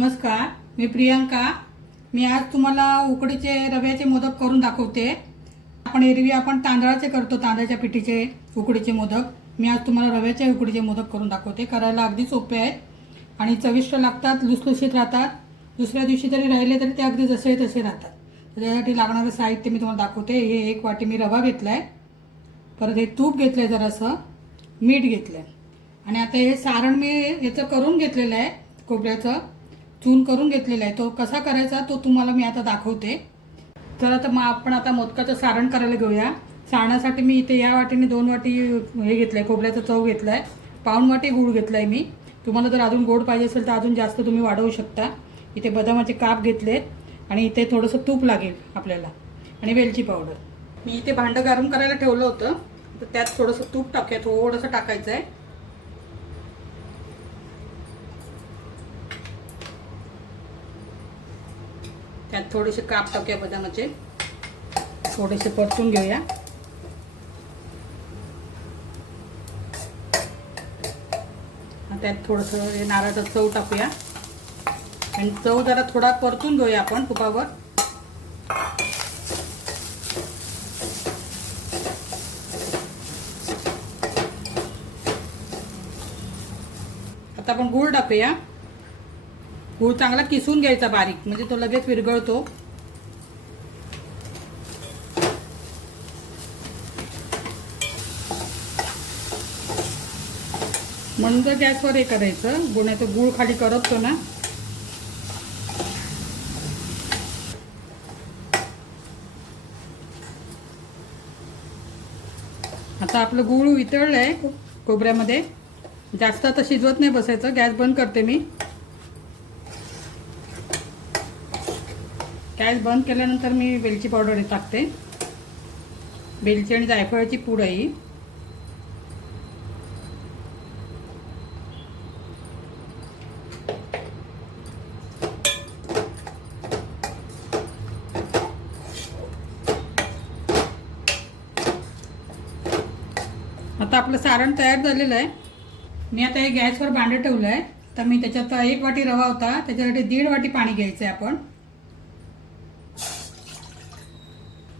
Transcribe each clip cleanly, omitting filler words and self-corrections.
नमस्कार, मी प्रियांका। मी आज तुम्हाला उकडीचे रव्याचे मोदक करून दाखवते। आपण तांदळाचे करतो, तांदळाच्या पिठीचे उकडीचे मोदक। मी आज तुम्हाला रव्याचे उकडीचे मोदक करून दाखवते। करायला अगदी सोपे आहेत आणि चविष्ट लागतात, लुसलुशीत राहतात। दुसऱ्या दिवशी जरी राहिले तरी ते अगदी जसे तसे राहतात। तर त्यासाठी लागणारे साहित्य मी तुम्हाला दाखवते। हे 1 वाटी मी रवा घेतलाय, परत हे तूप घेतलंय, जरासं मीठ घेतलंय आणि आता हे सारण मी याचं करून घेतलेलं आहे, खोबऱ्याचं चून करून घेतलेला आहे। तो कसा करायचा तो तुम्हाला मी आता दाखवते। तर आपण आता मोदकाचं सारण करायला घेऊया। सारणासाठी मी इथे या वाटीने 2 वाटी हे घेतलंय, खोबऱ्याचं चव घेतलाय, पाऊण वाटी गूळ घेतलाय मी। तुम्हाला जर अजून गोड पाहिजे असेल तर अजून जास्त तुम्ही वाढवू शकता। इथे बदामाचे काप घेतलेत आणि इथे थोडंसं तूप लागेल आपल्याला आणि वेलची पावडर। मी इथे भांडं गरम करायला ठेवलं होतं, तर त्यात थोडंसं तूप टाकूया, थोडंसं टाकायचं आहे। त्यात थोडेसे काप टाकूया बदामाचे, थोडेसे परतून घेऊया। त्यात थोडंसं नारळाचं चव टाकूया आणि चव जरा थोडा परतून घेऊया आपण तुपावर। आता आपण गूळ टाकूया। गूळ चांगला किसून घ्यायचा बारीक, म्हणजे तो लगेच विरघळतो। मंद गॅसवर हे करायचं, गुळाचं गूळ खाली करपतो ना। आता आपलं गूळ वितळलंय खोबऱ्यामध्ये। जास्त आता शिजवत नाही बसायचं, गॅस बंद करते मी। गॅस बंद केल्यानंतर मी वेलची पावडर टाकते, वेलची आणि जायफळाची पूड आहे। आता आपलं सारण तयार झालेलं आहे। मी आता हे गॅसवर भांडं ठेवलं आहे। तर मी त्याच्यात 1 वाटी रवा होता, त्याच्यासाठी 1.5 वाटी पाणी घ्यायचं आहे आपण।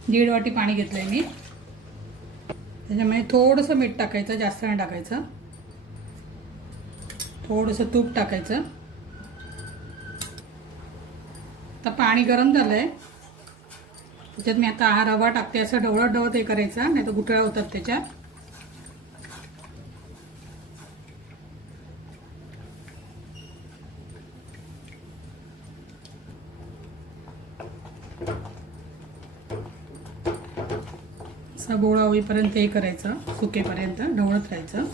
1.5 वाटी पाणी घेतलंय मी। त्याच्यामध्ये थोडंसं मीठ टाकायचं, जास्त नाही टाकायचं। थोडंसं तूप टाकायचं। आता पाणी गरम झालंय, त्याच्यात मी आता हा रवा टाकते। असं ढवळत ढवळत हे करायचं, नाही तर गुठळ्या होतात त्याच्यात। असा गोळा होईपर्यंत हे करायचं, सुकेपर्यंत ढवळत राहायचं।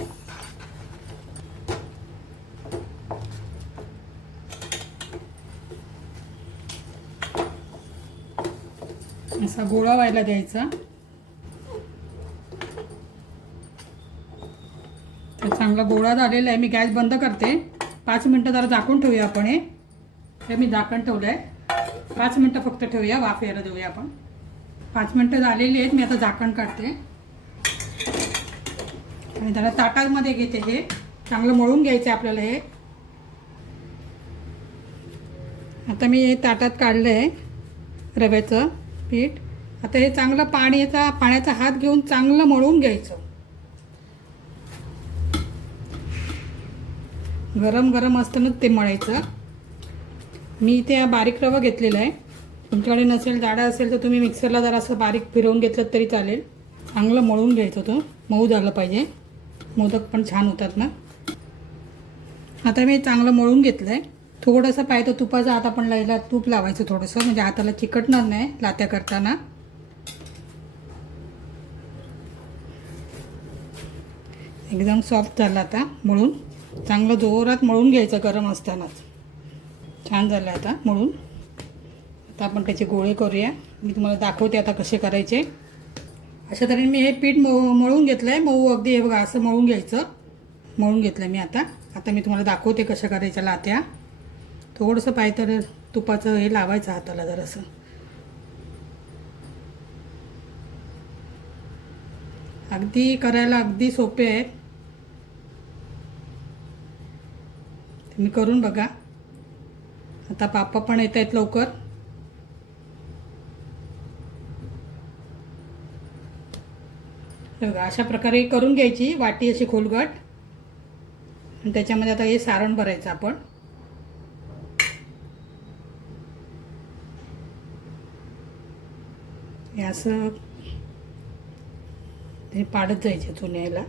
असा गोळा व्हायला द्यायचा। तर चांगला गोळा झालेला आहे। मी गॅस बंद करते, 5 मिनिटं जरा झाकून ठेवूया आपण। हे मी झाकण ठेवलंय, 5 मिनिटं फक्त ठेवूया, वाफ यायला देऊया आपण। 5 मिनिटं झालेली आहेत। मी आता झाकण काढते आणि त्याला ताटामध्ये घेते। हे चांगलं मळून घ्यायचं आपल्याला। हे आता मी हे ताटात काढलं आहे रव्याचं पीठ। आता हे चांगलं पाण्याचा हात घेऊन चांगलं मळून घ्यायचं। गरम गरम असतानाच ते मळायचं। मी इथे बारीक रवा घेतलेला आहे, तुमच्याकडे नसेल, जाडा असेल तर तुम्ही मिक्सरला जरा असं बारीक फिरवून घेतलं तरी चालेल। चांगलं मळून घ्यायचं, तो मऊ झालं पाहिजे, मोदक पण छान होतात ना। आता मी चांगलं मळून घेतलं आहे। थोडंसं पाहिजे तर तुपाचा हात आपण लायला तूप लावायचं थोडंसं, म्हणजे हाताला चिकटणार नाही लात्या करताना। एकदम सॉफ्ट झालं आता मळून। चांगलं जोरात मळून घ्यायचं गरम असतानाच। छान झालं आता मळून। आता आपण त्याचे गोळे करूया, मी तुम्हाला दाखवते आता कसे करायचे। अशा तऱ्हेने मी हे पीठ मळून घेतलं आहे, मऊ अगदी। हे बघा, असं मळून घ्यायचं। मळून घेतलं मी आता मी तुम्हाला दाखवते कसं करायच्या लात्या। थोडंसं पाहिजे तर तुपाचं हे लावायचं हाताला जरासं। अगदी करायला अगदी सोपे आहेत, तुम्ही करून बघा। आता पापा पण येत आहेत लवकर. बघा अशा प्रकारे करून घ्यायची वाटी अशी खोलगट आणि त्याच्यामध्ये आता हे सारण भरायचं आपण. हे असं ते पाडत जायचे चुन्याला.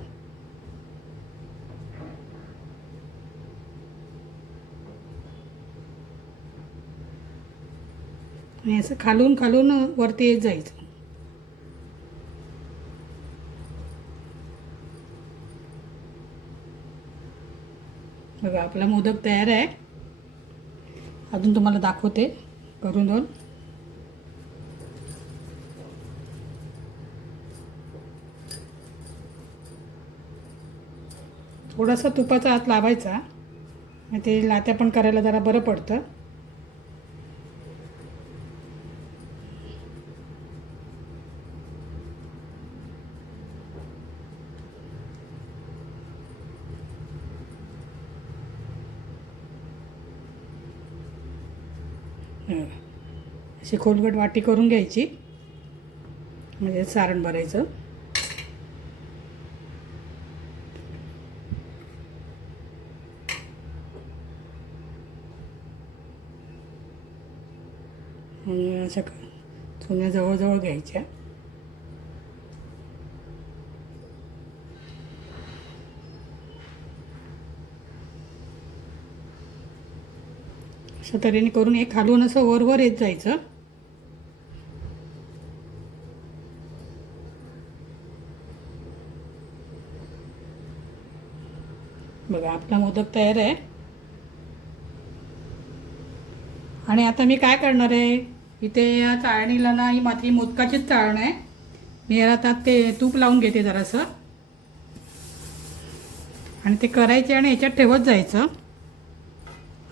आणि असं खालून खालून वरती येत जायचं. बघा आपला मोदक तयार आहे. अजून तुम्हाला दाखवते करून दोन. थोडासा तुपाचा हात लावायचा, ते लात्या पण करायला जरा बरं पडतं. अशी खोलगट वाटी करून घ्यायची, म्हणजे सारण भरायचं. अशा चुन्या जवळजवळ घ्यायच्या. अशा तऱ्हेने करून एक खालून असं वर येत जायचं. बघा आपला मोदक तयार आहे. आणि आता मी काय करणार आहे, इथे या चाळणीला ना, ही माझी मोदकाचीच चाळण आहे. मी याला त्यात ते तूप लावून घेते जरासं, आणि ते करायचे आणि याच्यात ठेवत जायचं.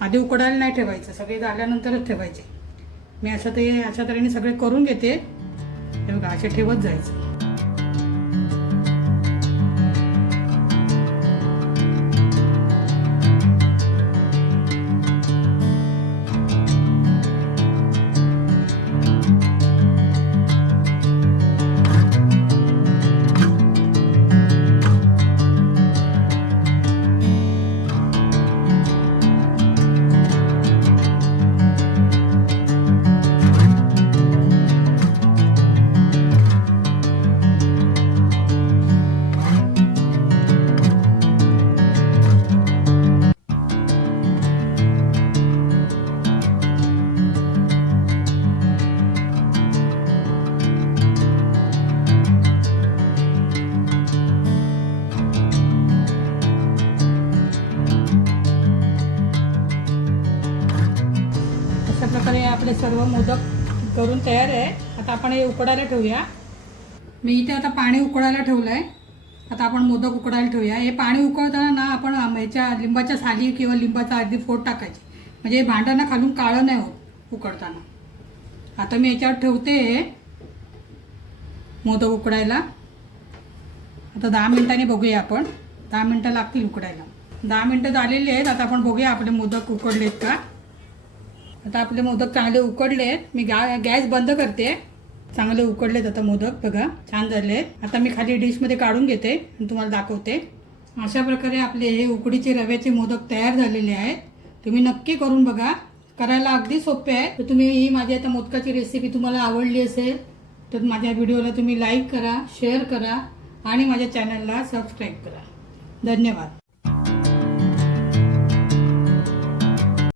आधी उकडायला नाही ठेवायचं, सगळे झाल्यानंतरच ठेवायचे. मी अशा तऱ्हेने सगळे करून घेते. हे बघा असे ठेवत जायचं. अशा प्रकारे आपले सर्व मोदक करून तयार आहे. आता आपण हे उकडायला ठेवूया. मी इथे आता पाणी उकडायला ठेवलं आहे. आता आपण मोदक उकडायला ठेवूया. हे पाणी उकळताना ना आपण ह्याच्या लिंबाच्या साली किंवा लिंबाचा अर्धी फोड टाकायची, म्हणजे हे भांडं ना खालून काळं नाही होत उकडताना. आता मी याच्यावर ठेवते मोदक उकडायला. आता 10 मिनिटांनी बघूया आपण. 10 मिनिटं लागतील उकडायला. 10 मिनिटं झालेली आहेत. आता आपण बघूया आपले मोदक उकडलेत का. आता आपले मोदक चांगले उकडले आहेत. मी गॅस बंद करते. चांगले उकडलेत आता मोदक, बघा छान झाले आहेत. आता मी खाली डिशमध्ये काढून घेते आणि तुम्हाला दाखवते. अशा प्रकारे आपले हे उकडीचे रव्याचे मोदक तयार झालेले आहेत. तुम्ही नक्की करून बघा, करायला अगदी सोपे आहे. तर तुम्ही ही माझी आता मोदकाची रेसिपी तुम्हाला आवडली असेल तर माझ्या व्हिडिओला तुम्ही लाईक करा, शेअर करा आणि माझ्या चॅनलला सबस्क्राईब करा. धन्यवाद.